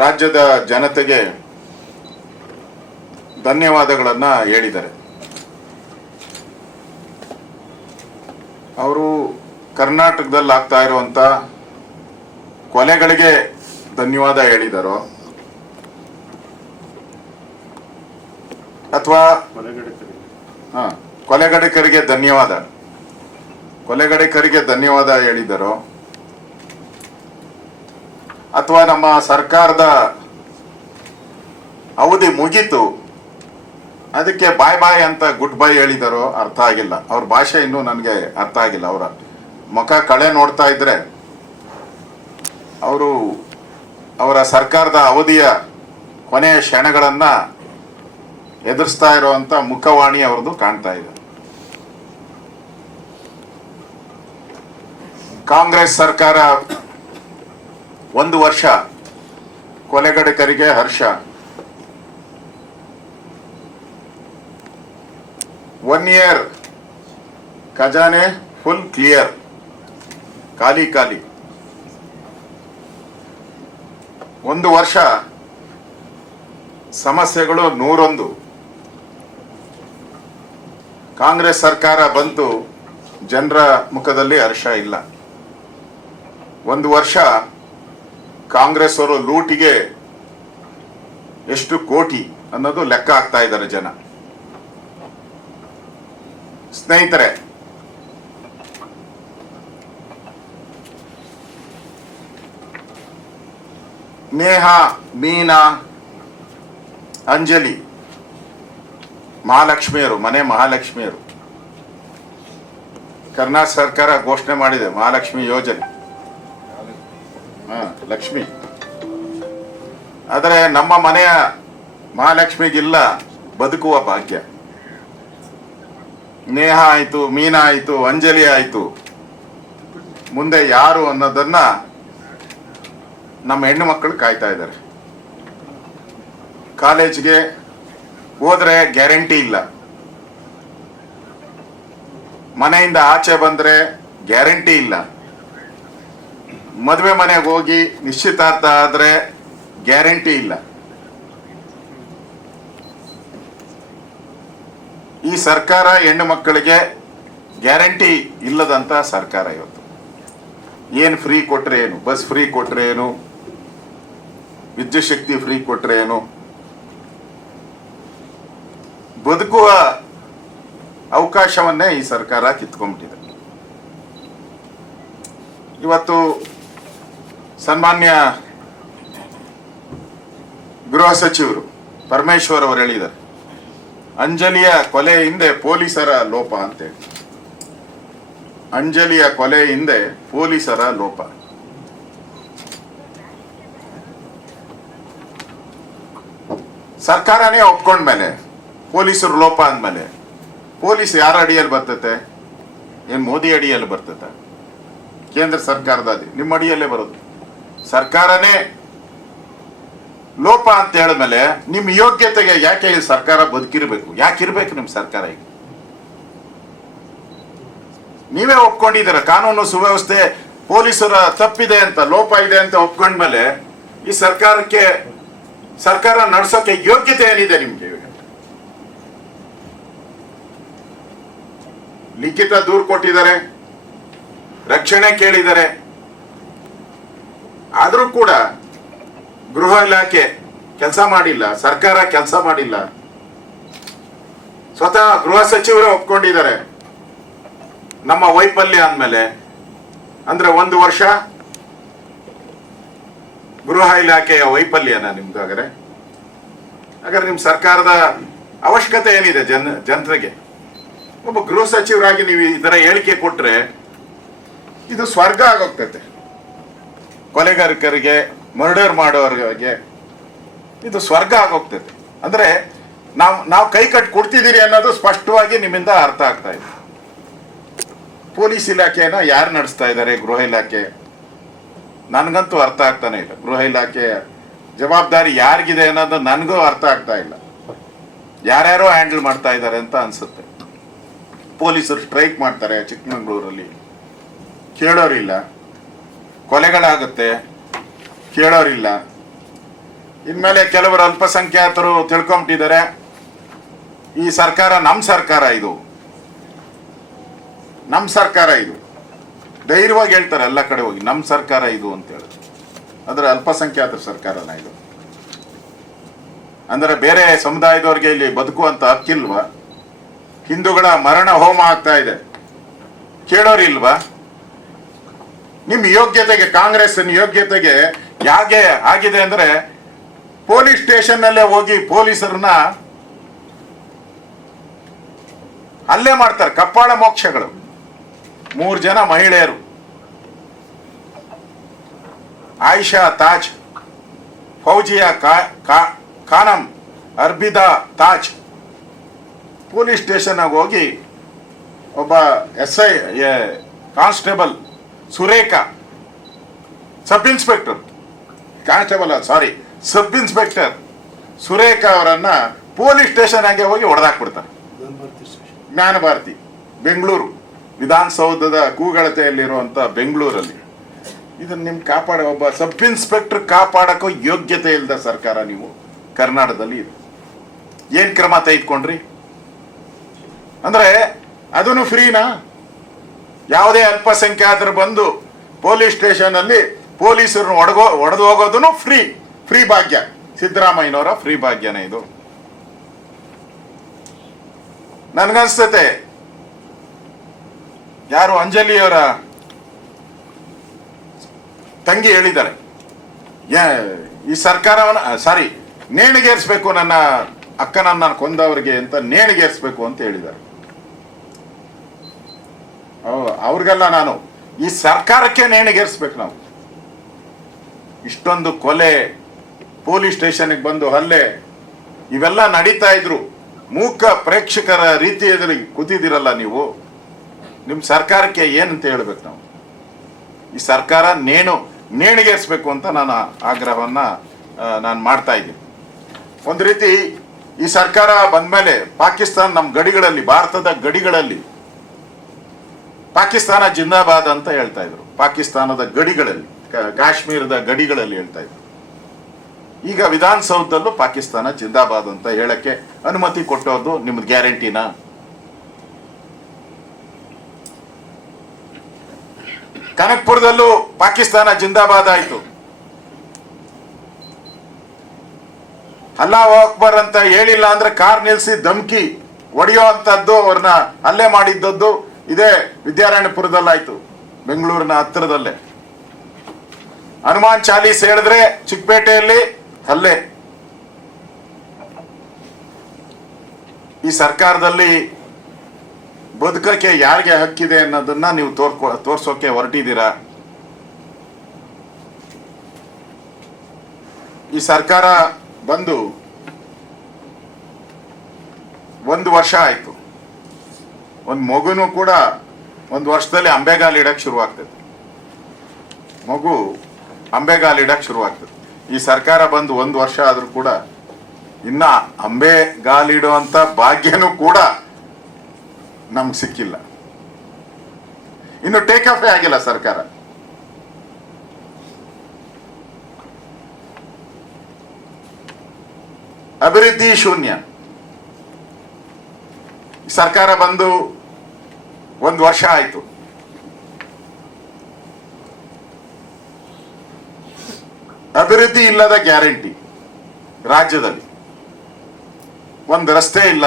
ರಾಜ್ಯದ ಜನತೆಗೆ ಧನ್ಯವಾದಗಳನ್ನು ಹೇಳಿದ್ದಾರೆ. ಅವರು ಕರ್ನಾಟಕದಲ್ಲಿ ಆಗ್ತಾ ಇರುವಂತ ಕೊಲೆಗಳಿಗೆ ಧನ್ಯವಾದ ಹೇಳಿದರು ಅಥವಾ ಹಾ ಕೊಲೆಗಡಕರಿಗೆ ಧನ್ಯವಾದ. ಕೊಲೆಗಡಕರಿಗೆ ಧನ್ಯವಾದ ಹೇಳಿದರೋ ಅಥವಾ ನಮ್ಮ ಸರ್ಕಾರದ ಅವಧಿ ಮುಗೀತು, ಅದಕ್ಕೆ ಬಾಯ್ ಬಾಯ್ ಅಂತ ಗುಡ್ ಬೈ ಹೇಳಿದಾರೋ ಅರ್ಥ ಆಗಿಲ್ಲ. ಅವ್ರ ಭಾಷೆ ಇನ್ನೂ ನನಗೆ ಅರ್ಥ ಆಗಿಲ್ಲ. ಅವರ ಮುಖ ಕಳೆ ನೋಡ್ತಾ ಇದ್ರೆ ಅವರು ಅವರ ಸರ್ಕಾರದ ಅವಧಿಯ ಕೊನೆಯ ಕ್ಷಣಗಳನ್ನ ಎದುರಿಸ್ತಾ ಇರುವಂತ ಮುಖವಾಣಿ ಅವ್ರದ್ದು ಕಾಣ್ತಾ ಇದೆ. ಕಾಂಗ್ರೆಸ್ ಸರ್ಕಾರ ಒಂದು ವರ್ಷ. ಕೊಲೆಗಡಕರಿಗೆ ಹರ್ಷ. ಒನ್ ಇಯರ್ ಖಜಾನೆ ಫುಲ್ ಕ್ಲಿಯರ್ ಖಾಲಿ ಖಾಲಿ. ಒಂದು ವರ್ಷ. ಸಮಸ್ಯೆಗಳು ನೂರೊಂದು. ಕಾಂಗ್ರೆಸ್ ಸರ್ಕಾರ ಬಂತು. ಜನರ ಮುಖದಲ್ಲಿ ಹರ್ಷ ಇಲ್ಲ. ಒಂದು ವರ್ಷ. ಕಾಂಗ್ರೆಸ್ ಅವರು ಲೂಟಿಗೆ ಎಷ್ಟು ಕೋಟಿ ಅನ್ನೋದು ಲೆಕ್ಕ ಹಾಕ್ತಾ ಇದ್ದಾರೆ ಜನ. ಸ್ನೇಹಿತರೆ, ನೇಹ, ಮೀನಾ, ಅಂಜಲಿ, ಮಹಾಲಕ್ಷ್ಮಿಯರು, ಮನೆ ಮಹಾಲಕ್ಷ್ಮಿಯರು. ಕರ್ನಾಟಕ ಸರ್ಕಾರ ಘೋಷಣೆ ಮಾಡಿದೆ, ಮಹಾಲಕ್ಷ್ಮಿ ಯೋಜನೆ. ಲಕ್ಷ್ಮಿ. ಆದರೆ ನಮ್ಮ ಮನೆಯ ಮಹಾಲಕ್ಷ್ಮಿಗಿಲ್ಲ ಬದುಕುವ ಭಾಗ್ಯ. ನೇಹ ಆಯ್ತು, ಮೀನಾ ಆಯ್ತು, ಅಂಜಲಿ ಆಯ್ತು. ಮುಂದೆ ಯಾರು ಅನ್ನೋದನ್ನ ನಮ್ಮ ಹೆಣ್ಣು ಮಕ್ಕಳು ಕಾಯ್ತಾ ಇದ್ದಾರೆ. ಕಾಲೇಜ್ಗೆ ಹೋದ್ರೆ ಗ್ಯಾರಂಟಿ ಇಲ್ಲ. ಮನೆಯಿಂದ ಆಚೆ ಬಂದ್ರೆ ಗ್ಯಾರಂಟಿ ಇಲ್ಲ. ಮದುವೆ ಮನೆಗೆ ಹೋಗಿ ನಿಶ್ಚಿತಾರ್ಥ ಆದ್ರೆ ಗ್ಯಾರಂಟಿ ಇಲ್ಲ. ಈ ಸರ್ಕಾರ ಹೆಣ್ಣು ಮಕ್ಕಳಿಗೆ ಗ್ಯಾರಂಟಿ ಇಲ್ಲದಂತ ಸರ್ಕಾರ ಇವತ್ತು. ಏನು ಫ್ರೀ ಕೊಟ್ರೆ ಏನು? ಬಸ್ ಫ್ರೀ ಕೊಟ್ರೆ ಏನು? ವಿದ್ಯುತ್ ಶಕ್ತಿ ಫ್ರೀ ಕೊಟ್ರೆ ಏನು? ಬದುಕುವ ಅವಕಾಶವನ್ನೇ ಈ ಸರ್ಕಾರ ಕಿತ್ಕೊಂಡ್ಬಿಟ್ಟಿದೆ. ಇವತ್ತು ಸನ್ಮಾನ್ಯ ಗೃಹ ಸಚಿವರು ಪರಮೇಶ್ವರ್ ಅವರು ಹೇಳಿದ್ದಾರೆ. ಅಂಜಲಿಯ ಕೊಲೆ ಹಿಂದೆ ಪೊಲೀಸರ ಲೋಪ ಅಂತೇಳಿ ಅಂಜಲಿಯ ಕೊಲೆ ಹಿಂದೆ ಪೊಲೀಸರ ಲೋಪ. ಸರ್ಕಾರನೇ ಒಪ್ಕೊಂಡ್ಮೇಲೆ, ಪೊಲೀಸರು ಲೋಪ ಅಂದ್ಮೇಲೆ, ಪೊಲೀಸ್ ಯಾರ ಅಡಿಯಲ್ಲಿ ಬರ್ತತೆ? ಏನ್ ಮೋದಿ ಅಡಿಯಲ್ಲಿ ಬರ್ತತೆ? ಕೇಂದ್ರ ಸರ್ಕಾರದ ನಿಮ್ಮ ಅಡಿಯಲ್ಲೇ ಬರೋದು. ಸರ್ಕಾರನೇ ಲೋಪ ಅಂತ ಹೇಳಿದ್ಮೇಲೆ ನಿಮ್ಮ ಯೋಗ್ಯತೆಗೆ ಯಾಕೆ ಈ ಸರ್ಕಾರ ಬದುಕಿರ್ಬೇಕು? ಯಾಕಿರ್ಬೇಕು ನಿಮ್ಮ ಸರ್ಕಾರ ಈಗ? ನೀವೇ ಒಪ್ಕೊಂಡಿದ್ದೀರ, ಕಾನೂನು ಸುವ್ಯವಸ್ಥೆ ಪೊಲೀಸರ ತಪ್ಪಿದೆ ಅಂತ, ಲೋಪ ಇದೆ ಅಂತ ಒಪ್ಕೊಂಡ್ಮೇಲೆ ಈ ಸರ್ಕಾರಕ್ಕೆ, ಸರ್ಕಾರ ನಡೆಸೋಕೆ ಯೋಗ್ಯತೆ ಏನಿದೆ ನಿಮ್ಗೆ? ಲಿಖಿತ ದೂರು ಕೊಟ್ಟಿದ್ದಾರೆ, ರಕ್ಷಣೆ ಕೇಳಿದ್ದಾರೆ. ಆದರೂ ಕೂಡ ಗೃಹ ಇಲಾಖೆ ಕೆಲಸ ಮಾಡಿಲ್ಲ, ಸರ್ಕಾರ ಕೆಲಸ ಮಾಡಿಲ್ಲ. ಸ್ವತಃ ಗೃಹ ಸಚಿವರೇ ಒಪ್ಕೊಂಡಿದ್ದಾರೆ. ನಮ್ಮ ವೈಫಲ್ಯ ಅಂದಮೇಲೆ, ಅಂದ್ರೆ ಒಂದು ವರ್ಷ ಗೃಹ ಇಲಾಖೆಯ ವೈಫಲ್ಯನ ನಿಮ್ದು ಹಾಗಾದ್ರೆ? ಹಾಗಾದ್ರೆ ನಿಮ್ ಸರ್ಕಾರದ ಅವಶ್ಯಕತೆ ಏನಿದೆ ಜನ, ಜನರಿಗೆ? ಒಬ್ಬ ಗೃಹ ಸಚಿವರಾಗಿ ನೀವು ಇದರ ಹೇಳಿಕೆ ಕೊಟ್ರೆ ಇದು ಸ್ವರ್ಗ ಆಗೋಗ್ತೈತೆ. ಕೊಲೆಗಾರಕರಿಗೆ ಮರ್ಡರ್ ಮಾಡೋರಿಗೆ ಇದು ಸ್ವರ್ಗ ಆಗೋಗ್ತೈತೆ ಅಂದ್ರೆ ನಾವು ನಾವು ಕೈ ಕಟ್ ಕೊಡ್ತಿದ್ದೀರಿ ಅನ್ನೋದು ಸ್ಪಷ್ಟವಾಗಿ ನಿಮ್ಮಿಂದ ಅರ್ಥ ಆಗ್ತಾ ಇದೆ. ಪೊಲೀಸ್ ಇಲಾಖೆನ ಯಾರು ನಡೆಸ್ತಾ ಇದ್ದಾರೆ? ಗೃಹ ಇಲಾಖೆ. ನನಗಂತೂ ಅರ್ಥ ಆಗ್ತಾನೆ ಇಲ್ಲ. ಗೃಹ ಇಲಾಖೆ ಜವಾಬ್ದಾರಿ ಯಾರಿಗಿದೆ ಅನ್ನೋದು ನನಗೂ ಅರ್ಥ ಆಗ್ತಾ ಇಲ್ಲ. ಯಾರ್ಯಾರೋ ಹ್ಯಾಂಡಲ್ ಮಾಡ್ತಾ ಇದ್ದಾರೆ ಅಂತ ಅನ್ಸುತ್ತೆ. ಪೊಲೀಸರು ಸ್ಟ್ರೈಕ್ ಮಾಡ್ತಾರೆ ಚಿಕ್ಕಮಗಳೂರಲ್ಲಿ. ಕೇಳೋರಿಲ್ಲ. ಕೊಲೆಗಳಾಗುತ್ತೆ, ಕೇಳೋರಿಲ್ಲ. ಇನ್ಮೇಲೆ ಕೆಲವರು ಅಲ್ಪಸಂಖ್ಯಾತರು ತಿಳ್ಕೊಂಬಿಟ್ಟಿದ್ದಾರೆ. ಈ ಸರ್ಕಾರ ನಮ್ಮ ಸರ್ಕಾರ ಇದು. ನಮ್ಮ ಸರ್ಕಾರ ಇದು. ಧೈರ್ಯವಾಗಿ ಹೇಳ್ತಾರೆ ಎಲ್ಲ ಕಡೆ ಹೋಗಿ ನಮ್ಮ ಸರ್ಕಾರ ಇದು ಅಂತ ಹೇಳಿ ಅಂದ್ರೆ ಅಲ್ಪಸಂಖ್ಯಾತರ ಸರ್ಕಾರನ ಇದು. ಅಂದರೆ ಬೇರೆ ಸಮುದಾಯದವ್ರಿಗೆ ಇಲ್ಲಿ ಬದುಕುವಂಥ ಹಕ್ಕಿಲ್ವಾ? ಹಿಂದೂಗಳ ಮರಣ ಹೋಮ ಆಗ್ತಾ ಇದೆ. ಕೇಳೋರಿಲ್ವಾ? ನಿಮ್ ಯೋಗ್ಯತೆಗೆ ಕಾಂಗ್ರೆಸ್ ಯೋಗ್ಯತೆಗೆ ಯಾಕೆ ಆಗಿದೆ ಅಂದ್ರೆ ಪೊಲೀಸ್ ಸ್ಟೇಷನ್ ನಲ್ಲೇ ಹೋಗಿ ಪೊಲೀಸರನ್ನ ಅಲ್ಲೇ ಮಾಡ್ತಾರೆ, ಕಪ್ಪಾಳ ಮೋಕ್ಷಗಳು. ಮೂರು ಜನ ಮಹಿಳೆಯರು. ಆಯಿಷಾ ತಾಜ್, ಫೌಜಿಯಾ ಖಾನಂ, ಅರ್ಬಿದಾ ತಾಜ್. ಪೊಲೀಸ್ ಸ್ಟೇಷನ್ನಾಗ ಹೋಗಿ ಒಬ್ಬ S I constable Surekha sub inspector constable sorry sub inspector Surekha ಅವರನ್ನ ಪೊಲೀಸ್ ಸ್ಟೇಷನ್ ಹಾಗೆ ಹೋಗಿ ಹೊಡೆದಾಕ್ಬಿಡ್ತಾರೆ. ಜ್ಞಾನ ಭಾರತಿ ಬೆಂಗಳೂರು ವಿಧಾನಸೌಧದ ಕೂಗಳತೆಯಲ್ಲಿರುವಂತ ಬೆಂಗಳೂರಲ್ಲಿ. ಇದನ್ನ ನಿಮ್ ಕಾಪಾಡ ಒಬ್ಬ ಸಬ್ ಇನ್ಸ್ಪೆಕ್ಟರ್ ಕಾಪಾಡಕ್ಕೂ ಯೋಗ್ಯತೆ ಇಲ್ಲದ ಸರ್ಕಾರ ನೀವು ಕರ್ನಾಟಕದಲ್ಲಿ ಇದೆ. ಏನ್ ಕ್ರಮ ತೆಗೆದುಕೊಂಡ್ರಿ? ಅಂದ್ರೆ ಅದನ್ನು ಫ್ರೀನಾ ಯಾವುದೇ ಅಲ್ಪಸಂಖ್ಯಾತರು ಬಂದು ಪೊಲೀಸ್ ಸ್ಟೇಷನ್ ಅಲ್ಲಿ ಪೊಲೀಸರನ್ನು ಒಡಗೋ, ಒಡೆದು ಹೋಗೋದನ್ನು ಫ್ರೀ ಫ್ರೀ ಭಾಗ್ಯ. ಸಿದ್ದರಾಮಯ್ಯನವರ ಫ್ರೀ ಭಾಗ್ಯನೇ ಇದು. ನನಗನ್ಸ್ತತೆ, ಯಾರು ಅಂಜಲಿಯವರ ತಂಗಿ ಹೇಳಿದ್ದಾರೆ. ಈ ಸರ್ಕಾರವನ್ನ ಸಾರಿ, ನೇಣಿಗೇರಿಸ್ಬೇಕು ನನ್ನ ಅಕ್ಕನನ್ನ ಕೊಂದವರಿಗೆ ಅಂತ ನೇಣಿಗೇರಿಸ್ಬೇಕು ಅಂತ ಹೇಳಿದ್ದಾರೆ. ಅವ್ರಿಗೆಲ್ಲ ನಾನು. ಈ ಸರ್ಕಾರಕ್ಕೆ ನೇಣಿಗೇರಿಸ್ಬೇಕು ನಾವು. ಇಷ್ಟೊಂದು ಕೊಲೆ, ಪೊಲೀಸ್ ಸ್ಟೇಷನ್ಗೆ ಬಂದು ಹಲ್ಲೆ, ಇವೆಲ್ಲ ನಡೀತಾ ಇದ್ರು. ಮೂಕ ಪ್ರೇಕ್ಷಕರ ರೀತಿಯಲ್ಲಿ ಕೂತಿದ್ದೀರಲ್ಲ ನೀವು. ನಿಮ್ಮ ಸರ್ಕಾರಕ್ಕೆ ಏನಂತ ಹೇಳ್ಬೇಕು ನಾವು? ಈ ಸರ್ಕಾರ ನೇಣು, ನೇಣಿಗೇರಿಸ್ಬೇಕು ಅಂತ ನಾನು ಆಗ್ರಹವನ್ನ ನಾನು ಮಾಡ್ತಾ ಇದ್ದೀನಿ. ಒಂದು ರೀತಿ ಈ ಸರ್ಕಾರ ಬಂದ್ಮೇಲೆ ಪಾಕಿಸ್ತಾನ ನಮ್ಮ ಗಡಿಗಳಲ್ಲಿ, ಭಾರತದ ಗಡಿಗಳಲ್ಲಿ ಪಾಕಿಸ್ತಾನ ಜಿಂದಾಬಾದ್ ಅಂತ ಹೇಳ್ತಾ ಇದ್ರು. ಪಾಕಿಸ್ತಾನದ ಗಡಿಗಳಲ್ಲಿ ಕಾಶ್ಮೀರದ ಗಡಿಗಳಲ್ಲಿ ಹೇಳ್ತಾ ಇದ್ರು. ಈಗ ವಿಧಾನಸೌಧದಲ್ಲೂ ಪಾಕಿಸ್ತಾನ ಜಿಂದಾಬಾದ್ ಅಂತ ಹೇಳಕ್ಕೆ ಅನುಮತಿ ಕೊಟ್ಟೋದು ನಿಮ್ದು ಗ್ಯಾರಂಟಿನಾ? ಕನಕ್ಪುರದಲ್ಲೂ ಪಾಕಿಸ್ತಾನ ಜಿಂದಾಬಾದ್ ಆಯ್ತು. ಅಲ್ಲಾ ಅಕ್ಬರ್ ಅಂತ ಹೇಳಿಲ್ಲ ಅಂದ್ರೆ ಕಾರ್ ನಿಲ್ಸಿ ಧಮ್ಕಿ ಹೊಡೆಯೋ ಅಂತದ್ದು ಅವ್ರನ್ನ ಹಲ್ಲೆ ಮಾಡಿದ್ದದ್ದು ಇದೇ ವಿದ್ಯಾರಾಯಣಪುರದಲ್ಲಾಯ್ತು, ಬೆಂಗಳೂರಿನ ಹತ್ತಿರದಲ್ಲೇ. ಹನುಮಾನ್ ಚಾಲೀಸ್ ಹೇಳಿದ್ರೆ ಚಿಕ್ಕಪೇಟೆಯಲ್ಲಿ ಅಲ್ಲೇ. ಈ ಸರ್ಕಾರದಲ್ಲಿ ಬದುಕಕ್ಕೆ ಯಾರಿಗೆ ಹಕ್ಕಿದೆ ಅನ್ನೋದನ್ನ ನೀವು ತೋರ್ಕೊ, ತೋರ್ಸೋಕೆ ಹೊರಟಿದ್ದೀರಾ? ಈ ಸರ್ಕಾರ ಬಂದು ಒಂದು ವರ್ಷ ಆಯ್ತು. ಒಂದು ಮಗುನು ಕೂಡ ಒಂದು ವರ್ಷದಲ್ಲಿ ಅಂಬೆಗಾಲ್ ಶುರು ಆಗ್ತದೆ ಮಗು ಅಂಬೆಗಾಲ್ ಶುರು ಆಗ್ತದೆ ಈ ಸರ್ಕಾರ ಬಂದು ಒಂದು ವರ್ಷ ಆದರೂ ಕೂಡ ಇನ್ನ ಅಂಬೆಗಾಲಿಡುವಂತ ಭಾಗ್ಯನೂ ಕೂಡ ನಮ್ಗೆ ಸಿಕ್ಕಿಲ್ಲ. ಇನ್ನು ಟೇಕ್ ಆಫ್ ಆಗಿಲ್ಲ ಸರ್ಕಾರ. ಅಭಿವೃದ್ಧಿ ಶೂನ್ಯ. ಸರ್ಕಾರ ಬಂದು ಒಂದು ವರ್ಷ ಆಯ್ತು. ಅಭಿವೃದ್ಧಿ ಇಲ್ಲದ ಗ್ಯಾರಂಟಿ ರಾಜ್ಯದಲ್ಲಿ. ಒಂದು ರಸ್ತೆ ಇಲ್ಲ.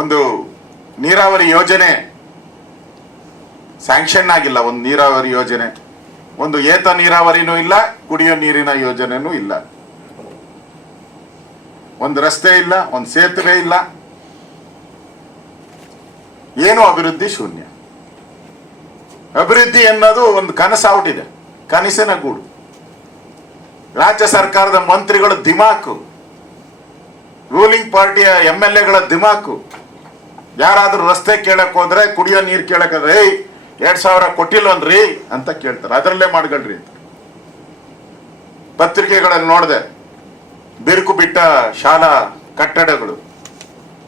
ಒಂದು ನೀರಾವರಿ ಯೋಜನೆ ಸ್ಯಾಂಕ್ಷನ್ ಆಗಿಲ್ಲ. ಒಂದು ನೀರಾವರಿ ಯೋಜನೆ. ಒಂದು ಏತ ನೀರಾವರಿನೂ ಇಲ್ಲ, ಕುಡಿಯೋ ನೀರಿನ ಯೋಜನೆನೂ ಇಲ್ಲ. ಒಂದು ರಸ್ತೆ ಇಲ್ಲ, ಒಂದು ಸೇತುವೆ ಇಲ್ಲ. ಏನು ಅಭಿವೃದ್ಧಿ ಶೂನ್ಯ. ಅಭಿವೃದ್ಧಿ ಅನ್ನೋದು ಒಂದು ಕನಸಾಗ್ಬಿಟ್ಟಿದೆ ಕನಸಿನ ಗೂಡು. ರಾಜ್ಯ ಸರ್ಕಾರದ ಮಂತ್ರಿಗಳ ದಿಮಾಕು. ರೂಲಿಂಗ್ ಪಾರ್ಟಿಯ ಎಂ ಎಲ್ ಎಗಳ ದಿಮಾಕು. ಯಾರಾದ್ರೂ ರಸ್ತೆ ಕೇಳಕ್ ಹೋದ್ರೆ ಕುಡಿಯೋ ನೀರು ಕೇಳಕ್ ಹೋದ್ರೆ, ಏಯ್, ಎರಡ್ ಸಾವಿರ ಕೊಟ್ಟಿಲ್ವನ್ರಿ ಅಂತ ಕೇಳ್ತಾರೆ. ಅದರಲ್ಲೇ ಮಾಡ್ಕೊಳ್ರಿ ಅಂತ. ಪತ್ರಿಕೆಗಳಲ್ಲಿ ನೋಡಿದೆ, ಬಿರುಕು ಬಿಟ್ಟ ಶಾಲಾ ಕಟ್ಟಡಗಳು,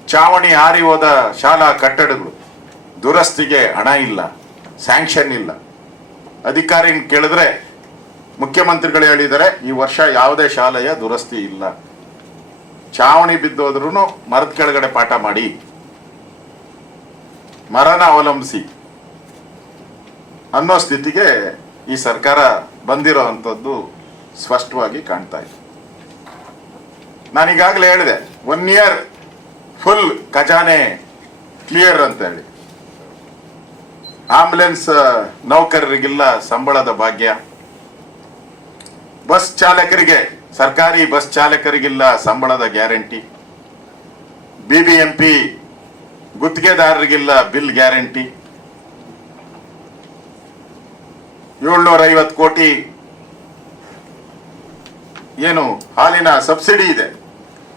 ಚಾವಣಿ ಹಾರಿ ಹೋದ ಶಾಲಾ ಕಟ್ಟಡಗಳು. ದುರಸ್ತಿಗೆ ಹಣ ಇಲ್ಲ ಸ್ಯಾಂಕ್ಷನ್ ಇಲ್ಲ. ಅಧಿಕಾರಿನ ಕೇಳಿದ್ರೆ ಮುಖ್ಯಮಂತ್ರಿಗಳು ಹೇಳಿದರೆ ಈ ವರ್ಷ ಯಾವುದೇ ಶಾಲೆಯ ದುರಸ್ತಿ ಇಲ್ಲ. ಚಾವಣಿ ಬಿದ್ದೋದ್ರೂ ಮರದ ಕೆಳಗಡೆ ಪಾಠ ಮಾಡಿ. ಮರನ ಅವಲಂಬಿಸಿ. ಅನ್ನೋ ಸ್ಥಿತಿಗೆ ಈ ಸರ್ಕಾರ ಬಂದಿರೋ ಅಂಥದ್ದು ಸ್ಪಷ್ಟವಾಗಿ ಕಾಣ್ತಾ ಇದೆ. ನಾನೀಗಾಗಲೇ ಹೇಳಿದೆ ಒನ್ ಇಯರ್ ಫುಲ್ ಖಜಾನೆ ಕ್ಲಿಯರ್ ಅಂತ ಹೇಳಿ. ಆಂಬುಲೆನ್ಸ್ ನೌಕರರಿಗಿಲ್ಲ ಸಂಬಳದ ಭಾಗ್ಯ. ಬಸ್ ಚಾಲಕರಿಗೆ ಸರ್ಕಾರಿ ಬಸ್ ಚಾಲಕರಿಗಿಲ್ಲ ಸಂಬಳದ ಗ್ಯಾರಂಟಿ. ಬಿಬಿಎಂಪಿ ಗುತ್ತಿಗೆದಾರರಿಗಿಲ್ಲ ಬಿಲ್ ಗ್ಯಾರಂಟಿ. ಏಳ್ನೂರ ಐವತ್ತು ಕೋಟಿ ಏನು ಹಾಲಿನ ಸಬ್ಸಿಡಿ ಇದೆ.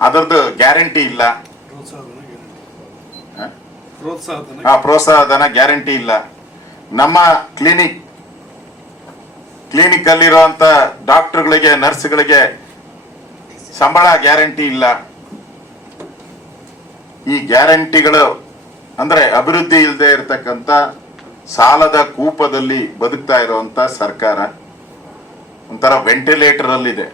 ಅದರದ್ದು ಗ್ಯಾರಂಟಿ ಇಲ್ಲ. ಪ್ರೋತ್ಸಾಹಧನ ಗ್ಯಾರಂಟಿ. ಹ? ಪ್ರೋತ್ಸಾಹಧನ ಪ್ರೋತ್ಸಾಹಧನ ಗ್ಯಾರಂಟಿ ಇಲ್ಲ. ನಮ್ಮ ಕ್ಲಿನಿಕ್ ಕ್ಲಿನಿಕ್ ಅಲ್ಲಿರುವಂತ ಡಾಕ್ಟರ್ಗಳಿಗೆ, ನರ್ಸ್ಗಳಿಗೆ ಸಂಬಳ ಗ್ಯಾರಂಟಿ ಇಲ್ಲ. ಈ ಗ್ಯಾರಂಟಿಗಳು ಅಂದ್ರೆ ಅಭಿವೃದ್ಧಿ ಇಲ್ಲದೆ ಇರತಕ್ಕಂತ ಸಾಲದ ಕೂಪದಲ್ಲಿ ಬದುಕ್ತಾ ಇರುವಂತ ಸರ್ಕಾರ. ಒಂಥರ ಅಲ್ಲಿದೆ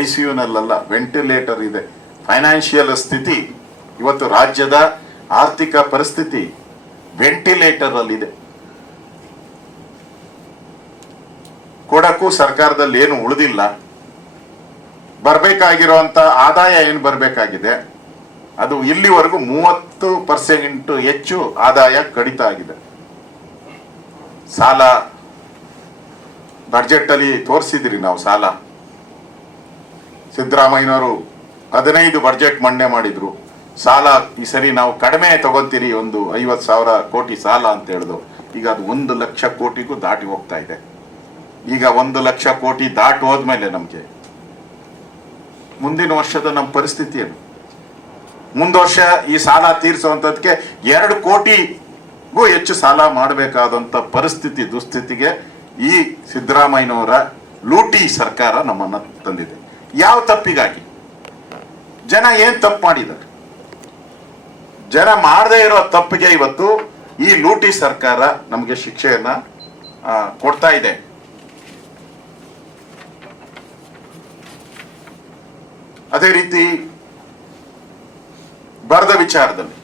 ಐ ಸಿ ಯುನಲ್ಲ ವೆಂಟಿಲೇಟರ್ ಇದೆ. ಫೈನಾನ್ಷಿಯಲ್ ಸ್ಥಿತಿ ಇವತ್ತು ರಾಜ್ಯದ ಆರ್ಥಿಕ ಪರಿಸ್ಥಿತಿ ವೆಂಟಿಲೇಟರ್ ಕೊಡಕ್ಕೂ ಸರ್ಕಾರದಲ್ಲಿ ಏನು ಉಳಿದಿಲ್ಲ. ಬರಬೇಕಾಗಿರುವಂತ ಆದಾಯ ಏನು ಬರಬೇಕಾಗಿದೆ? ಅದು ಇಲ್ಲಿವರೆಗೂ ಮೂವತ್ತು ಪರ್ಸೆಂಟ್ ಹೆಚ್ಚು ಆದಾಯ ಕಡಿತ ಆಗಿದೆ. ಸಾಲ ಬಜೆಟ್ ಅಲ್ಲಿ ತೋರಿಸಿದ್ರಿ ನಾವು ಸಾಲ. ಸಿದ್ದರಾಮಯ್ಯನವರು ಹದಿನೈದು ಬಡ್ಜೆಟ್ ಮಂಡನೆ ಮಾಡಿದ್ರು. ಸಾಲ ಈ ಸರಿ ನಾವು ಕಡಿಮೆ ತಗೊಂತೀರಿ ಒಂದು ಐವತ್ತು ಸಾವಿರ ಕೋಟಿ ಸಾಲ ಅಂತ ಹೇಳಿದ್ರು. ಈಗ ಅದು ಒಂದು ಲಕ್ಷ ಕೋಟಿಗೂ ದಾಟಿ ಹೋಗ್ತಾ ಇದೆ. ಈಗ ಒಂದು ಲಕ್ಷ ಕೋಟಿ ದಾಟ್ ಹೋದ್ಮೇಲೆ ನಮಗೆ. ಮುಂದಿನ ವರ್ಷದ ನಮ್ಮ ಪರಿಸ್ಥಿತಿ ಏನು? ಮುಂದ ವರ್ಷ ಈ ಸಾಲ ತೀರಿಸುವಂಥದ್ದಕ್ಕೆ ಎರಡು ಕೋಟಿಗೂ ಹೆಚ್ಚು ಸಾಲ ಮಾಡಬೇಕಾದಂಥ ಪರಿಸ್ಥಿತಿ, ದುಸ್ಥಿತಿಗೆ ಈ ಸಿದ್ದರಾಮಯ್ಯನವರ ಲೂಟಿ ಸರ್ಕಾರ ನಮ್ಮನ್ನ ತಂದಿದೆ. ಯಾವ ತಪ್ಪಿಗಾಗಿ? ಜನ ಏನ್ ತಪ್ಪು ಮಾಡಿದ್ದಾರೆ? ಜನ ಮಾಡದೇ ಇರೋ ತಪ್ಪಿಗೆ ಇವತ್ತು ಈ ಲೂಟಿ ಸರ್ಕಾರ ನಮಗೆ ಶಿಕ್ಷೆಯನ್ನ ಕೊಡ್ತಾ ಇದೆ. ಅದೇ ರೀತಿ ಬರದ ವಿಚಾರದಲ್ಲಿ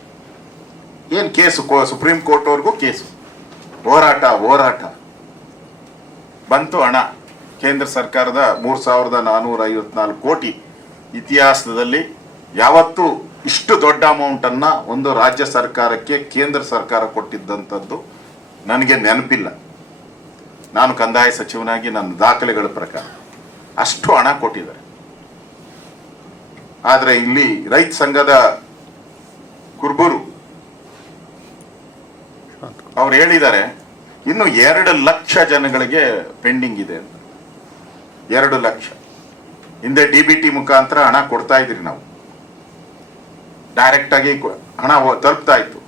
ಏನು ಕೇಸು ಸುಪ್ರೀಂ ಕೋರ್ಟ್ ಅವ್ರಿಗೂ ಕೇಸು? ಹೋರಾಟ ಹೋರಾಟ. ಬಂತು ಹಣ. ಕೇಂದ್ರ ಸರ್ಕಾರದ ಮೂರ್ ಸಾವಿರದ ನಾನೂರ ಐವತ್ನಾಲ್ಕು ಕೋಟಿ ಇತಿಹಾಸದಲ್ಲಿ ಯಾವತ್ತೂ ಇಷ್ಟು ದೊಡ್ಡ ಅಮೌಂಟನ್ನು ಒಂದು ರಾಜ್ಯ ಸರ್ಕಾರಕ್ಕೆ ಕೇಂದ್ರ ಸರ್ಕಾರ ಕೊಟ್ಟಿದ್ದಂಥದ್ದು ನನಗೆ ನೆನಪಿಲ್ಲ. ನಾನು ಕಂದಾಯ ಸಚಿವನಾಗಿ ನನ್ನ ದಾಖಲೆಗಳ ಪ್ರಕಾರ ಅಷ್ಟು ಹಣ ಕೊಟ್ಟಿದ್ದಾರೆ. ಆದ್ರೆ ಇಲ್ಲಿ ರೈತ ಸಂಘದ ಕುರ್ಬೂರು ಅವ್ರು ಹೇಳಿದ್ದಾರೆ, ಇನ್ನು ಎರಡು ಲಕ್ಷ ಜನಗಳಿಗೆ ಪೆಂಡಿಂಗ್ ಇದೆ ಎರಡು ಲಕ್ಷ. ಹಿಂದೆ ಡಿ ಬಿ ಟಿ ಮುಖಾಂತರ ಹಣ ಕೊಡ್ತಾ ಇದ್ರಿ ನಾವು. ಡೈರೆಕ್ಟ್ ಆಗಿ ಹಣ ತಲುಪ್ತಾ ಇತ್ತು.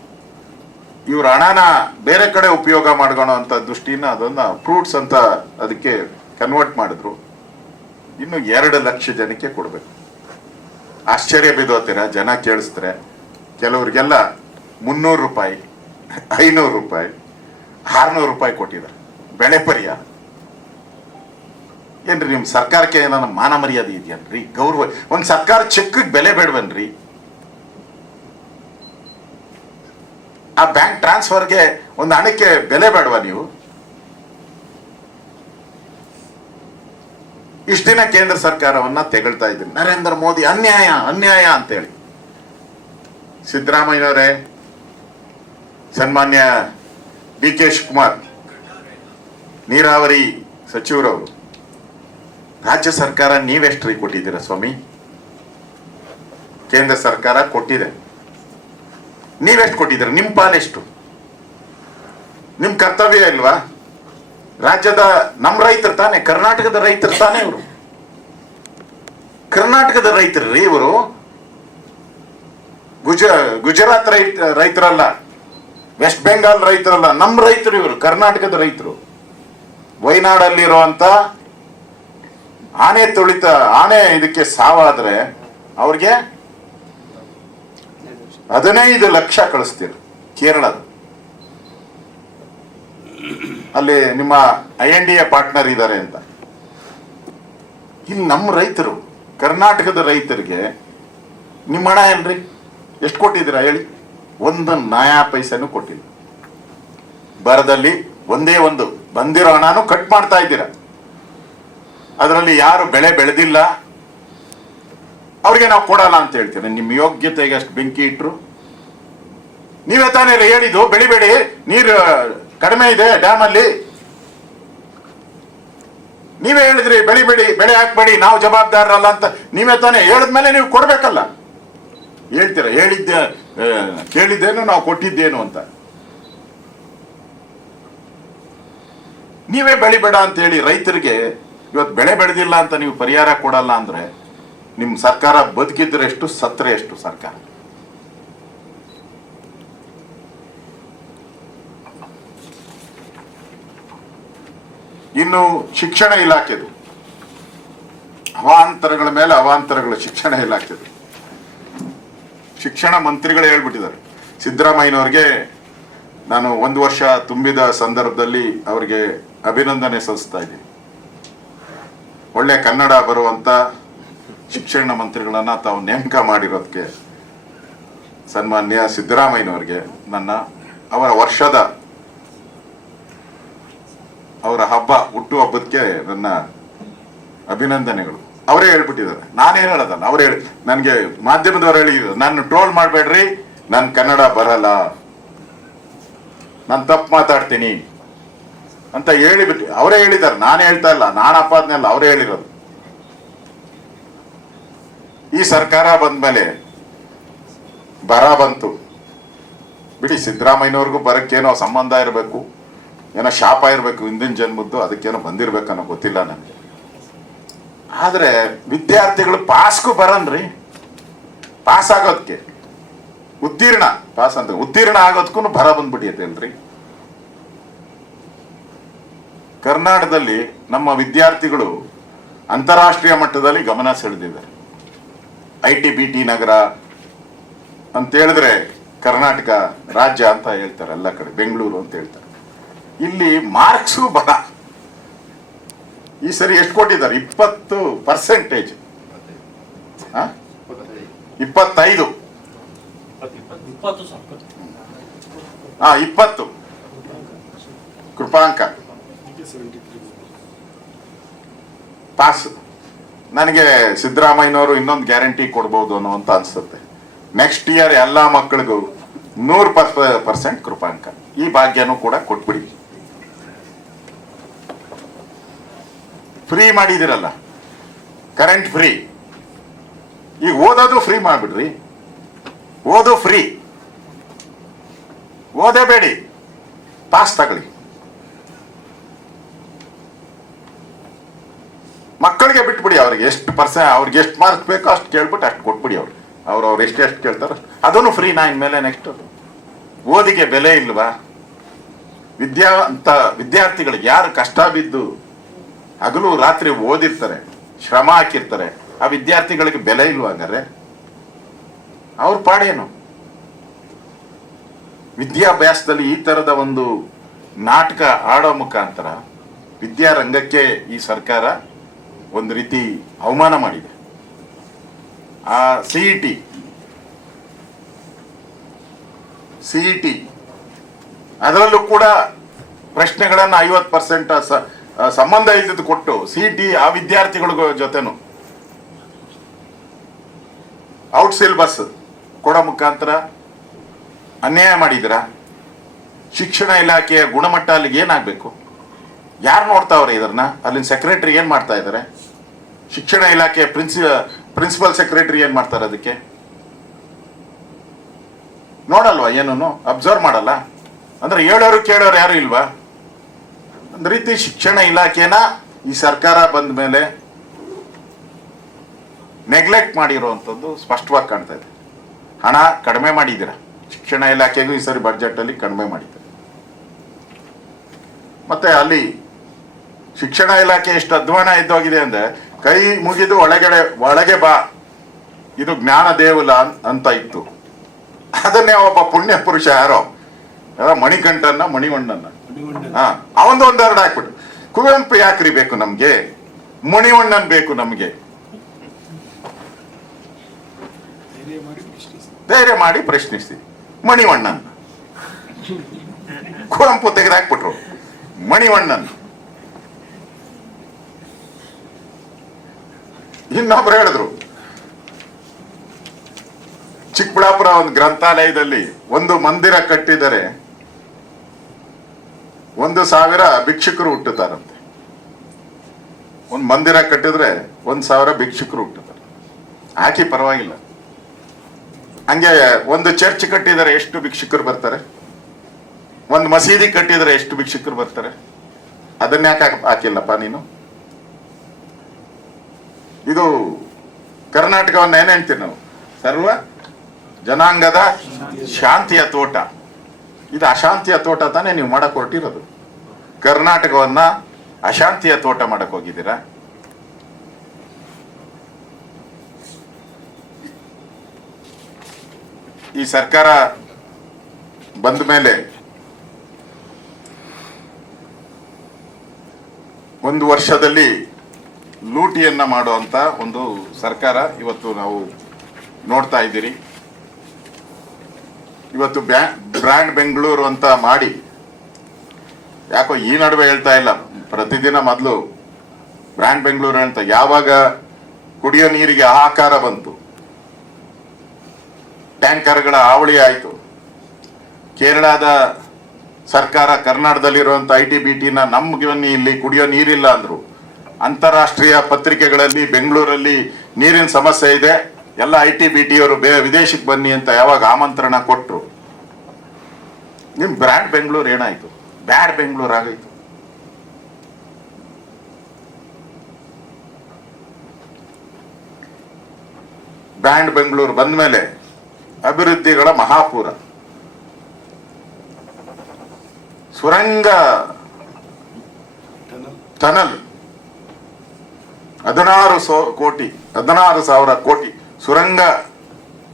ಇವ್ರ ಹಣನ ಬೇರೆ ಕಡೆ ಉಪಯೋಗ ಮಾಡ್ಕೊಳೋ ಅಂತ ದೃಷ್ಟಿನ ಅದನ್ನ ಫ್ರೂಟ್ಸ್ ಅಂತ ಅದಕ್ಕೆ ಕನ್ವರ್ಟ್ ಮಾಡಿದ್ರು. ಇನ್ನು ಎರಡು ಲಕ್ಷ ಜನಕ್ಕೆ ಕೊಡ್ಬೇಕು. ಆಶ್ಚರ್ಯ ಬಿದ್ದೋತೀರ ಜನ ಕೇಳಿಸ್ತಾರೆ. ಕೆಲವ್ರಿಗೆಲ್ಲ ಮುನ್ನೂರು ರೂಪಾಯಿ, ಐನೂರು ರೂಪಾಯಿ, ಆರ್ನೂರು ರೂಪಾಯಿ ಕೊಟ್ಟಿದ್ದಾರೆ. ಬೆಳೆ ಪರಿಹಾರ. ಏನ್ರಿ ನಿಮ್ಮ ಸರ್ಕಾರಕ್ಕೆ ಏನಾನ ಮಾನ ಮರ್ಯಾದೆ ಇದೆಯನ್ರಿ? ಗೌರವ, ಒಂದು ಸರ್ಕಾರ ಚೆಕ್ ಬೆಲೆ ಬೇಡವನ್ರಿ? ಆ ಬ್ಯಾಂಕ್ ಟ್ರಾನ್ಸ್ಫರ್ಗೆ ಒಂದು ಹಣಕ್ಕೆ ಬೆಲೆ ಬೇಡವಾ ನೀವು? ಇಷ್ಟ ದಿನ ಕೇಂದ್ರ ಸರ್ಕಾರವನ್ನ ತೆಗಳ್ತಾ ಇದ್ದೀನಿ. ನರೇಂದ್ರ ಮೋದಿ ಅನ್ಯಾಯ ಅನ್ಯಾಯ ಅಂತೇಳಿ. ಸಿದ್ದರಾಮಯ್ಯವರೇ ಸನ್ಮಾನ್ಯ ಡಿ ಕೆ ಶಿವಕುಮಾರ್, ನೀರಾವರಿ ಸಚಿವರವರು, ರಾಜ್ಯ ಸರ್ಕಾರ ನೀವೆಷ್ಟ್ರಿ ಕೊಟ್ಟಿದ್ದೀರಾ ಸ್ವಾಮಿ? ಕೇಂದ್ರ ಸರ್ಕಾರ ಕೊಟ್ಟಿದೆ. ನೀವೆಷ್ಟು ಕೊಟ್ಟಿದ್ದೀರಾ? ನಿಮ್ಮ ಪಾಲೆಷ್ಟು. ನಿಮ್ಮ ಕರ್ತವ್ಯ ಇಲ್ವಾ? ರಾಜ್ಯದ ನಮ್ಮ ರೈತರು ತಾನೆ, ಕರ್ನಾಟಕದ ರೈತರು ತಾನೆ ಇವರು. ಕರ್ನಾಟಕದ ರೈತರು ರೀ ಇವರು. ಗುಜ, ಗುಜರಾತ್ ರೈತ ರೈತರಲ್ಲ, ವೆಸ್ಟ್ ಬೆಂಗಾಲ್ ರೈತರಲ್ಲ ನಮ್ಮ ರೈತರು ಇವರು, ಕರ್ನಾಟಕದ ರೈತರು. ವಯನಾಡಲ್ಲಿರುವಂತ ಆನೆ ತುಳಿತ, ಆನೆ ಇದಕ್ಕೆ ಸಾವಾದ್ರೆ ಅವ್ರಿಗೆ ಹದಿನೈದು ಲಕ್ಷ ಕಳಿಸ್ತೀರ, ಕೇರಳದ. ಅಲ್ಲಿ ನಿಮ್ಮ I N D A partner ಇದ್ದಾರೆ ಅಂತ. ಇಲ್ಲಿ ನಮ್ಮ ರೈತರು, ಕರ್ನಾಟಕದ ರೈತರಿಗೆ, ನಿಮ್ಮ ಹಣ ಏನ್ರಿ ಎಷ್ಟು ಕೊಟ್ಟಿದ್ದೀರಾ ಹೇಳಿ? ಒಂದು ನಯಾ ಪೈಸೆನೂ ಕೊಟ್ಟಿಲ್ಲ. ಬರದಲ್ಲಿ ಒಂದೇ ಒಂದು, ಬಂದಿರೋ ಹಣನೂ ಕಟ್ ಮಾಡ್ತಾ ಇದ್ದೀರ? ಅದರಲ್ಲಿ ಯಾರು ಬೆಳೆ ಬೆಳೆದಿಲ್ಲ? ಅವ್ರಿಗೆ ನಾವು ಕೊಡಲ್ಲ ಅಂತ ಹೇಳ್ತೀರ ನಿಮ್ಮ ಯೋಗ್ಯತೆಗೆ ಅಷ್ಟು ಬೆಂಕಿ ಇಟ್ಟರು ನೀವೇ ತಾನೇ ಹೇಳಿದ್ದು, ಬೆಳಿಬೇಡಿ, ನೀರು ಕಡಿಮೆ ಇದೆ ಡ್ಯಾಮ್ ಅಲ್ಲಿ ನೀವೇ ಹೇಳಿದ್ರಿ ಬೆಳಿಬೇಡಿ ಬೆಳೆ ಹಾಕ್ಬೇಡಿ, ನಾವು ಜವಾಬ್ದಾರರಲ್ಲ ಅಂತ. ನೀವೇ ತಾನೇ ಹೇಳಿದ್ಮೇಲೆ ನೀವು ಕೊಡ್ಬೇಕಲ್ಲ. ಹೇಳ್ತೀರ, ಹೇಳಿದ್ದೆ ಕೇಳಿದ್ದೇನು, ನಾವು ಕೊಟ್ಟಿದ್ದೇನು ಅಂತ. ನೀವೇ ಬೆಳಿಬೇಡ ಅಂತ ಹೇಳಿ ರೈತರಿಗೆ, ಇವತ್ತು ಬೆಳೆ ಬೆಳೆದಿಲ್ಲ ಅಂತ ನೀವು ಪರಿಹಾರ ಕೊಡಲ್ಲ ಅಂದ್ರೆ, ನಿಮ್ಮ ಸರ್ಕಾರ ಬದುಕಿದ್ರೆ ಎಷ್ಟು ಸತ್ರೆ ಎಷ್ಟು ಸರ್ಕಾರ? ಇನ್ನು ಶಿಕ್ಷಣ ಇಲಾಖೆದು. ಅವಾಂತರಗಳ ಮೇಲೆ ಅವಾಂತರಗಳು ಶಿಕ್ಷಣ ಇಲಾಖೆದು. ಶಿಕ್ಷಣ ಮಂತ್ರಿಗಳೇ ಹೇಳ್ಬಿಟ್ಟಿದ್ದಾರೆ. ಸಿದ್ದರಾಮಯ್ಯನವ್ರಿಗೆ ನಾನು ಒಂದು ವರ್ಷ ತುಂಬಿದ ಸಂದರ್ಭದಲ್ಲಿ ಅವರಿಗೆ ಅಭಿನಂದನೆ ಸಲ್ಲಿಸ್ತಾ ಇದ್ದೀನಿ. ಒಳ್ಳೆ ಕನ್ನಡ ಬರುವಂತ ಶಿಕ್ಷಣ ಮಂತ್ರಿಗಳನ್ನ ತಾವು ನೇಮಕ ಮಾಡಿರೋದಕ್ಕೆ ಸನ್ಮಾನ್ಯ ಸಿದ್ದರಾಮಯ್ಯನವರಿಗೆ ನನ್ನ ಅವರ ವರ್ಷದ ಅವರ ಹಬ್ಬ, ಹುಟ್ಟು ಹಬ್ಬಕ್ಕೆ ನನ್ನ ಅಭಿನಂದನೆಗಳು. ಅವರೇ ಹೇಳ್ಬಿಟ್ಟಿದ್ದಾರೆ. ನಾನೇನು ಹೇಳೋದಲ್ಲ, ಅವ್ರು ಹೇಳಿ, ನನಗೆ ಮಾಧ್ಯಮದವ್ರು ಹೇಳಿದ್ರು ನಾನು ಟ್ರೋಲ್ ಮಾಡಬೇಡ್ರಿ ನನ್ನ ಕನ್ನಡ ಬರಲ್ಲ. ನಾನು ತಪ್ಪು ಮಾತಾಡ್ತೀನಿ ಅಂತ ಹೇಳಿಬಿಟ್ಟು ಅವರೇ ಹೇಳಿದ್ದಾರೆ. ನಾನು ಹೇಳ್ತಾ ಇಲ್ಲ, ನಾನು ಅಪಾದನೆ ಅವರೇ ಹೇಳಿರೋದು. ಈ ಸರ್ಕಾರ ಬಂದ್ಮೇಲೆ ಬರ ಬಂತು. ಬಿಡಿ, ಸಿದ್ದರಾಮಯ್ಯನವ್ರಿಗೂ ಬರಕ್ಕೇನೋ ಸಂಬಂಧ ಇರಬೇಕು. ಏನೋ ಶಾಪ ಇರಬೇಕು, ಹಿಂದಿನ ಜನ್ಮದ್ದು ಅದಕ್ಕೇನೋ ಬಂದಿರ್ಬೇಕನ್ನೋ ಗೊತ್ತಿಲ್ಲ ನನಗೆ. ಆದ್ರೆ ವಿದ್ಯಾರ್ಥಿಗಳು ಪಾಸ್ಗೂ ಬರನ್ರಿ. ಪಾಸ್ ಆಗೋದಕ್ಕೆ ಉತ್ತೀರ್ಣ, ಪಾಸ್ ಅಂತ, ಉತ್ತೀರ್ಣ ಆಗೋದಕ್ಕೂ ಬರ ಬಂದ್ಬಿಟ್ಟಿದೆ ಕರ್ನಾಟಕದಲ್ಲಿ ನಮ್ಮ ವಿದ್ಯಾರ್ಥಿಗಳು ಅಂತಾರಾಷ್ಟ್ರೀಯ ಮಟ್ಟದಲ್ಲಿ ಗಮನ ಸೆಳೆದಿದ್ದಾರೆ. ಐ ಟಿ, ಬಿ ಟಿ ನಗರ ಅಂತ ಹೇಳಿದ್ರೆ ಕರ್ನಾಟಕ ರಾಜ್ಯ ಅಂತ ಹೇಳ್ತಾರೆ ಎಲ್ಲ ಕಡೆ, ಬೆಂಗಳೂರು ಅಂತ ಹೇಳ್ತಾರೆ. ಇಲ್ಲಿ ಮಾರ್ಕ್ಸು ಬರ ಈ ಸರಿ ಎಷ್ಟು ಕೊಟ್ಟಿದ್ದಾರೆ? ಇಪ್ಪತ್ತು ಪರ್ಸೆಂಟೇಜ್ ಇಪ್ಪತ್ತೈದು. ಹಾ ಇಪ್ಪತ್ತು. ಕೃಪಾಂಕ. ಪಾಸ್ ನನಗೆ ಸಿದ್ದರಾಮಯ್ಯನವರು ಇನ್ನೊಂದು ಗ್ಯಾರಂಟಿ ಕೊಡ್ಬೋದು ಅನ್ನೋ ಅಂತ ಅನ್ಸುತ್ತೆ. ನೆಕ್ಸ್ಟ್ ಇಯರ್ ಎಲ್ಲ ಮಕ್ಕಳಿಗೂ ನೂರು ಪರ್ಸೆಂಟ್ ಕೃಪಾಂಕ. ಈ ಭಾಗ್ಯನೂ ಕೂಡ ಕೊಟ್ಬಿಡಿ. ಫ್ರೀ ಮಾಡಿದಿರಲ್ಲ ಕರೆಂಟ್ ಫ್ರೀ ಈಗ ಓದೋದು ಫ್ರೀ ಮಾಡಿಬಿಡ್ರಿ. ಓದು ಫ್ರೀ ಓದೇಬೇಡಿ ಪಾಸ್ ತಗೊಳ್ಳಿ. ಮಕ್ಕಳಿಗೆ ಬಿಟ್ಬಿಡಿ ಅವ್ರಿಗೆ ಎಷ್ಟು ಪರ್ಸೆಂಟ್ ಅವ್ರಿಗೆ ಎಷ್ಟು ಮಾರ್ಕ್ಸ್ ಬೇಕೋ ಅಷ್ಟು ಕೇಳ್ಬಿಟ್ಟು ಅಷ್ಟು ಕೊಟ್ಬಿಡಿ ಅವ್ರು. ಅವ್ರು ಅವ್ರು ಎಷ್ಟು ಎಷ್ಟು ಕೇಳ್ತಾರೋ ಅದನ್ನು ಫ್ರೀ ನಾ ಇನ್ಮೇಲೆ ನೆಕ್ಸ್ಟ್ ಓದಿಗೆ ಬೆಲೆ ಇಲ್ವಾ? ವಿದ್ಯಾವಂತ ವಿದ್ಯಾರ್ಥಿಗಳಿಗೆ ಯಾರು ಕಷ್ಟ ಬಿದ್ದು ಹಗಲು ರಾತ್ರಿ ಓದಿರ್ತಾರೆ, ಶ್ರಮ ಹಾಕಿರ್ತಾರೆ, ಆ ವಿದ್ಯಾರ್ಥಿಗಳಿಗೆ ಬೆಲೆ ಇಲ್ವಾ ಹಂಗಾರೆ ಅವ್ರ ಪಾಡೇನು? ವಿದ್ಯಾಭ್ಯಾಸದಲ್ಲಿ ಈ ತರದ ಒಂದು ನಾಟಕ ಆಡೋ ಮುಖಾಂತರ ವಿದ್ಯಾರಂಗಕ್ಕೆ ಈ ಸರ್ಕಾರ ಒಂದು ರೀತಿ ಅವಮಾನ ಮಾಡಿದೆ. ಆ ಸಿಇಟಿ ಸಿಇಟಿ ಅದರಲ್ಲೂ ಕೂಡ ಪ್ರಶ್ನೆಗಳನ್ನು ಐವತ್ತು ಪರ್ಸೆಂಟ್ ಸಂಬಂಧ ಇದ್ದದ್ದು ಕೊಟ್ಟು ಸಿಟಿ ಆ ವಿದ್ಯಾರ್ಥಿಗಳ ಜೊತೆನು. ಔಟ್ ಸಿಲೆಬಸ್ ಕೊಡೋ ಮುಖಾಂತರ ಅನ್ಯಾಯ ಮಾಡಿದ್ರ ಶಿಕ್ಷಣ ಇಲಾಖೆಯ ಗುಣಮಟ್ಟ ಅಲ್ಲಿಗೆ ಏನಾಗಬೇಕು? ಯಾರು ನೋಡ್ತಾವ್ರೆ ಇದನ್ನ ಅಲ್ಲಿನ ಸೆಕ್ರೆಟರಿ ಏನ್ ಮಾಡ್ತಾ ಇದ್ದಾರೆ ಶಿಕ್ಷಣ ಇಲಾಖೆಯ ಪ್ರಿನ್ಸಿ ಪ್ರಿನ್ಸಿಪಲ್ ಸೆಕ್ರೆಟರಿ ಏನ್ ಮಾಡ್ತಾರೆ ಅದಕ್ಕೆ? ನೋಡಲ್ವಾ ಏನೂನು? ಅಬ್ಸರ್ವ್ ಮಾಡಲ್ಲ? ಅಂದ್ರೆ ಹೇಳೋರು ಕೇಳೋರು ಯಾರು ಇಲ್ವಾ? ಒಂದ್ ರೀತಿ ಶಿಕ್ಷಣ ಇಲಾಖೆನ ಈ ಸರ್ಕಾರ ಬಂದ ಮೇಲೆ ನೆಗ್ಲೆಕ್ಟ್ ಮಾಡಿರುವಂಥದ್ದು ಸ್ಪಷ್ಟವಾಗಿ ಕಾಣ್ತಾ ಇದೆ. ಹಣ ಕಡಿಮೆ ಮಾಡಿದ್ದೀರಾ? ಶಿಕ್ಷಣ ಇಲಾಖೆಗೂ ಈ ಸರಿ ಅಲ್ಲಿ ಕಡಿಮೆ ಮಾಡಿದ್ದಾರೆ ಮತ್ತೆ ಅಲ್ಲಿ ಶಿಕ್ಷಣ ಇಲಾಖೆ ಎಷ್ಟು ಅಧ್ವಾನ ಇದ್ದೋಗಿದೆ ಅಂದ್ರೆ, ಕೈ ಮುಗಿದು ಒಳಗಡೆ, ಒಳಗೆ ಬಾ, ಇದು ಜ್ಞಾನ ದೇವುಲ ಅಂತ ಇತ್ತು. ಅದನ್ನೇ ಒಬ್ಬ ಪುಣ್ಯ ಪುರುಷ ಯಾರೋ ಯಾರೋ ಮಣಿಕಂಠನ್ನ, ಮಣಿವಣ್ಣನ್ನ. ಮಣಿಗೊಂಡ ಹಾ ಅವಂದು ಒಂದೆರಡು ಹಾಕ್ಬಿಟ್ಟು ಕುವೆಂಪು ಯಾಕ್ರಿ ಬೇಕು ನಮ್ಗೆ? ಮಣಿವಣ್ಣನ್ ಬೇಕು ನಮ್ಗೆ. ಧೈರ್ಯ ಮಾಡಿ ಪ್ರಶ್ನಿಸಿ. ಧೈರ್ಯ ಮಾಡಿ ಪ್ರಶ್ನಿಸಿ. ಮಣಿವಣ್ಣನ್ ಕುವೆಂಪು ತೆಗೆದಾಕ್ಬಿಟ್ರು. ಮಣಿವಣ್ಣನ್ ಇನ್ನೊಬ್ರು ಹೇಳಿದ್ರು. ಚಿಕ್ಕಬಳ್ಳಾಪುರ ಒಂದು ಗ್ರಂಥಾಲಯದಲ್ಲಿ ಒಂದು ಮಂದಿರ ಕಟ್ಟಿದರೆ ಒಂದು ಸಾವಿರ ಭಿಕ್ಷುಕರು ಹುಟ್ಟುತ್ತಾರಂತೆ. ಒಂದು ಮಂದಿರ ಕಟ್ಟಿದ್ರೆ ಒಂದು ಸಾವಿರ ಭಿಕ್ಷುಕರು ಹುಟ್ಟುತ್ತಾರೆ. ಹಾಕಿ ಪರವಾಗಿಲ್ಲ. ಹಂಗೆ ಒಂದು ಚರ್ಚ್ ಕಟ್ಟಿದರೆ ಎಷ್ಟು ಭಿಕ್ಷುಕರು ಬರ್ತಾರೆ? ಒಂದು ಮಸೀದಿ ಕಟ್ಟಿದರೆ ಎಷ್ಟು ಭಿಕ್ಷುಕರು ಬರ್ತಾರೆ? ಅದನ್ನ ಯಾಕೆ ಹಾಕ್- ಹಾಕಿಲ್ಲಪ್ಪ ನೀನು? ಇದು ಕರ್ನಾಟಕವನ್ನ ಏನ್ ಹೇಳ್ತೀವಿ ನಾವು? ಸರ್ವ ಜನಾಂಗದ ಶಾಂತಿಯ ತೋಟ. ಇದು ಅಶಾಂತಿಯ ತೋಟ ತಾನೇ ನೀವು ಮಾಡಕ್ ಹೊರಟಿರೋದು. ಕರ್ನಾಟಕವನ್ನ ಅಶಾಂತಿಯ ತೋಟ ಮಾಡಕ್ ಹೋಗಿದ್ದೀರಾ? ಈ ಸರ್ಕಾರ ಬಂದ ಮೇಲೆ ಒಂದು ವರ್ಷದಲ್ಲಿ ಲೂಟಿಯನ್ನ ಮಾಡುವಂತ ಒಂದು ಸರ್ಕಾರ ಇವತ್ತು ನಾವು ನೋಡ್ತಾ ಇದ್ದೀರಿ. ಇವತ್ತು ಬ್ರ್ಯಾಂಡ್ ಬೆಂಗಳೂರು ಅಂತ ಮಾಡಿ, ಯಾಕೋ ಈ ನಡುವೆ ಹೇಳ್ತಾ ಇಲ್ಲ. ಪ್ರತಿದಿನ ಮೊದಲು ಬ್ರ್ಯಾಂಡ್ ಬೆಂಗಳೂರು ಅಂತ. ಯಾವಾಗ ಕುಡಿಯೋ ನೀರಿಗೆ ಆಹಾಕಾರ ಬಂತು. ಟ್ಯಾಂಕರ್ಗಳ ಹಾವಳಿ ಆಯಿತು. ಕೇರಳದ ಸರ್ಕಾರ ಕರ್ನಾಟಕದಲ್ಲಿರುವಂಥ ಐ ಟಿ ಬಿ ಟಿನ ನಮ್ಗೆ ಇಲ್ಲಿ ಕುಡಿಯೋ ನೀರಿಲ್ಲ ಅಂದರು. ಅಂತಾರಾಷ್ಟ್ರೀಯ ಪತ್ರಿಕೆಗಳಲ್ಲಿ ಬೆಂಗಳೂರಲ್ಲಿ ನೀರಿನ ಸಮಸ್ಯೆ ಇದೆ. ಎಲ್ಲ ಐ ಟಿ ಬಿ ಟಿ ಅವರು ಬೇ ವಿದೇಶಕ್ಕೆ ಬನ್ನಿ ಅಂತ ಯಾವಾಗ ಆಮಂತ್ರಣ ಕೊಟ್ರು. ನಿಮ್ ಬ್ರ್ಯಾಂಡ್ ಬೆಂಗಳೂರು ಏನಾಯ್ತು? ಬ್ಯಾಡ್ ಬೆಂಗಳೂರು ಆಗೋಯ್ತು ಬ್ಯಾಂಡ್ ಬೆಂಗಳೂರು ಬಂದ ಮೇಲೆ ಅಭಿವೃದ್ಧಿಗಳ ಮಹಾಪೂರ. ಸುರಂಗ ಟನಲ್. ಹದಿನಾರು ಸೋ ಕೋಟಿ ಹದಿನಾರು ಸಾವಿರ ಕೋಟಿ. ಸುರಂಗ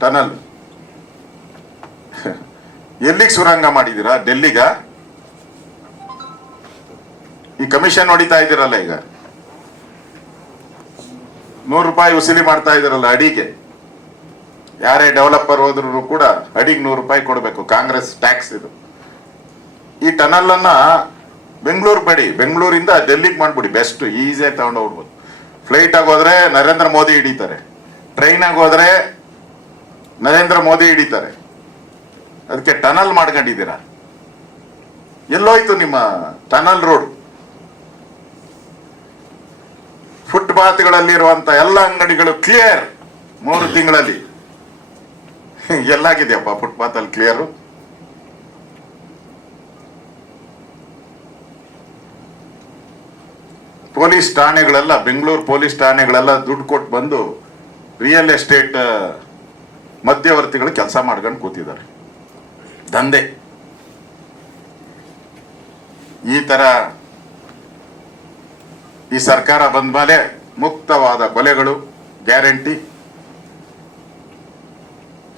ಟನಲ್. ಎಲ್ಲಿಗೆ ಸುರಂಗ ಮಾಡಿದ್ದೀರಾ ಡೆಲ್ಲಿಗ? ಈ ಕಮಿಷನ್ ಹೊಡಿತಾ ಇದ್ದೀರಲ್ಲ ಈಗ. ನೂರು ರೂಪಾಯಿ ವಸೂಲಿ ಮಾಡ್ತಾ ಇದ್ದೀರಲ್ಲ ಅಡಿಗೆ. ಯಾರೇ ಡೆವಲಪರ್ ಹೋದ್ರು ಕೂಡ ಅಡಿಗೆ ನೂರು ರೂಪಾಯಿ ಕೊಡಬೇಕು, ಕಾಂಗ್ರೆಸ್ ಟ್ಯಾಕ್ಸ್ ಇದು. ಈ ಟನಲ್ ಅನ್ನ ಬೆಂಗಳೂರು ಬೇಡಿ, ಬೆಂಗಳೂರಿಂದ ಡೆಲ್ಲಿಗೆ ಮಾಡ್ಬಿಡಿ, ಬೆಸ್ಟ್ ಈಸಿಯಾಗಿ ತಗೊಂಡು ಹೋಗ್ಬೋದು ಫ್ಲೈಟ್ ಆಗೋದ್ರೆ ನರೇಂದ್ರ ಮೋದಿ ಹಿಡಿತಾರೆ. ಟ್ರೈನ್ ಆಗಿ ಹೋದ್ರೆ ನರೇಂದ್ರ ಮೋದಿ ಹಿಡಿತಾರೆ. ಅದಕ್ಕೆ ಟನಲ್ ಮಾಡ್ಕೊಂಡಿದ್ದೀರಾ? ಎಲ್ಲೋಯ್ತು ನಿಮ್ಮ ಟನಲ್ ರೋಡ್. ಫುಟ್ಪಾತ್ಗಳಲ್ಲಿರುವಂಥ ಎಲ್ಲ ಅಂಗಡಿಗಳು ಕ್ಲಿಯರ್ ಮೂರು ತಿಂಗಳಲ್ಲಿ. ಎಲ್ಲಾಗಿದೆಯಪ್ಪ ಫುಟ್ಪಾತ್ ಅಲ್ಲಿ ಕ್ಲಿಯರು? ಪೊಲೀಸ್ ಠಾಣೆಗಳೆಲ್ಲ, ಬೆಂಗಳೂರು ಪೊಲೀಸ್ ಠಾಣೆಗಳೆಲ್ಲ ದುಡ್ಡು ಕೊಟ್ಟು ಬಂದು ರಿಯಲ್ ಎಸ್ಟೇಟ್ ಮಧ್ಯವರ್ತಿಗಳು ಕೆಲಸ ಮಾಡ್ಕೊಂಡು ಕೂತಿದ್ದಾರೆ. ದಂಧೆ. ಈ ತರ ಈ ಸರ್ಕಾರ ಬಂದ ಮೇಲೆ ಮುಕ್ತವಾದ ಕೊಲೆಗಳು ಗ್ಯಾರಂಟಿ.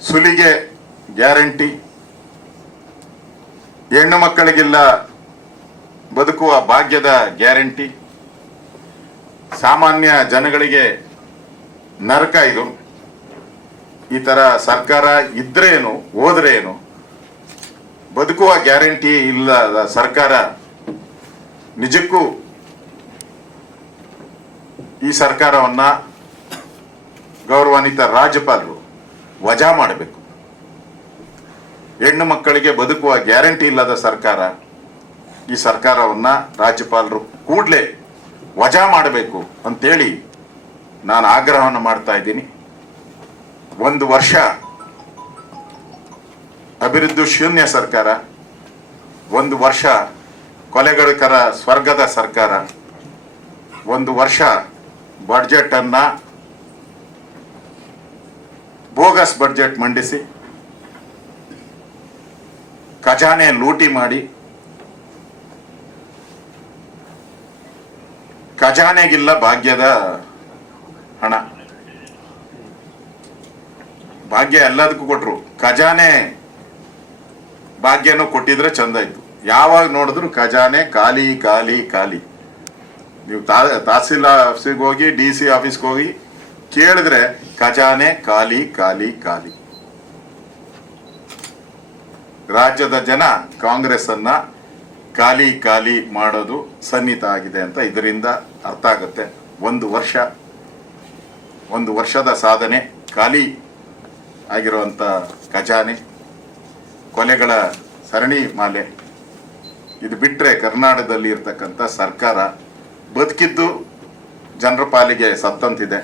ಸುಲಿಗೆ ಗ್ಯಾರಂಟಿ. ಹೆಣ್ಣು ಮಕ್ಕಳಿಗೆಲ್ಲ ಬದುಕುವ ಭಾಗ್ಯದ ಗ್ಯಾರಂಟಿ. ಸಾಮಾನ್ಯ ಜನಗಳಿಗೆ ನರಕ ಇದು. ಈ ತರ ಸರ್ಕಾರ ಇದ್ರೇನು, ಹೋದ್ರೇನು, ಬದುಕುವ ಗ್ಯಾರಂಟಿ ಇಲ್ಲದ ಸರ್ಕಾರ ನಿಜಕ್ಕೂ ಈ ಸರ್ಕಾರವನ್ನ ಗೌರವಾನ್ವಿತ ರಾಜ್ಯಪಾಲರು ವಜಾ ಮಾಡಬೇಕು. ಹೆಣ್ಣು ಮಕ್ಕಳಿಗೆ ಬದುಕುವ ಗ್ಯಾರಂಟಿ ಇಲ್ಲದ ಸರ್ಕಾರ ಈ ಸರ್ಕಾರವನ್ನ ರಾಜ್ಯಪಾಲರು ಕೂಡಲೇ ವಜಾ ಮಾಡಬೇಕು ಅಂತೇಳಿ ನಾನು ಆಗ್ರಹವನ್ನು ಮಾಡ್ತಾ ಇದ್ದೀನಿ. ಒಂದು ವರ್ಷ ಅಭಿವೃದ್ಧಿ ಶೂನ್ಯ ಸರ್ಕಾರ, ಒಂದು ವರ್ಷ ಕೊಲೆಗಡಕರ ಸ್ವರ್ಗದ ಸರ್ಕಾರ, ಒಂದು ವರ್ಷ ಬಡ್ಜೆಟನ್ನು ಬೋಗಸ್ ಬಡ್ಜೆಟ್ ಮಂಡಿಸಿ, ಖಜಾನೆ ಲೂಟಿ ಮಾಡಿ, ಖಜಾನೆಗಿಲ್ಲ ಭಾಗ್ಯದ ಹಣ ಭಾಗ್ಯ ಎಲ್ಲದಕ್ಕೂ ಕೊಟ್ರು. ಖಜಾನೆ ಭಾಗ್ಯನೂ ಕೊಟ್ಟಿದ್ರೆ ಚಂದ ಇತ್ತು. ಯಾವಾಗ ನೋಡಿದ್ರು ಖಜಾನೆ ಖಾಲಿ ಖಾಲಿ ಖಾಲಿ. ನೀವು ತಹಸೀಲ್ ಆಫೀಸಿಗೆ ಹೋಗಿ, ಡಿ ಸಿ ಆಫೀಸ್ಗೆ ಹೋಗಿ ಕೇಳಿದ್ರೆ ಖಜಾನೆ ಖಾಲಿ ಖಾಲಿ ಖಾಲಿ. ರಾಜ್ಯದ ಜನ ಕಾಂಗ್ರೆಸ್ ಅನ್ನ ಖಾಲಿ ಖಾಲಿ ಮಾಡೋದು ಸನ್ನಿಹಿತ ಆಗಿದೆ ಅಂತ ಇದರಿಂದ ಅರ್ಥ ಆಗುತ್ತೆ. ಒಂದು ವರ್ಷ ಒಂದು ವರ್ಷದ ಸಾಧನೆ, ಖಾಲಿ ಆಗಿರುವಂತ ಖಜಾನೆ, ಕೊಲೆಗಳ ಸರಣಿ ಮಾಲೆ. ಇದು ಬಿಟ್ಟರೆ ಕರ್ನಾಟಕದಲ್ಲಿ ಇರ್ತಕ್ಕಂಥ ಸರ್ಕಾರ ಬದುಕಿದ್ದು ಜನರ ಪಾಲಿಗೆ ಸತ್ತಂತಿದೆ.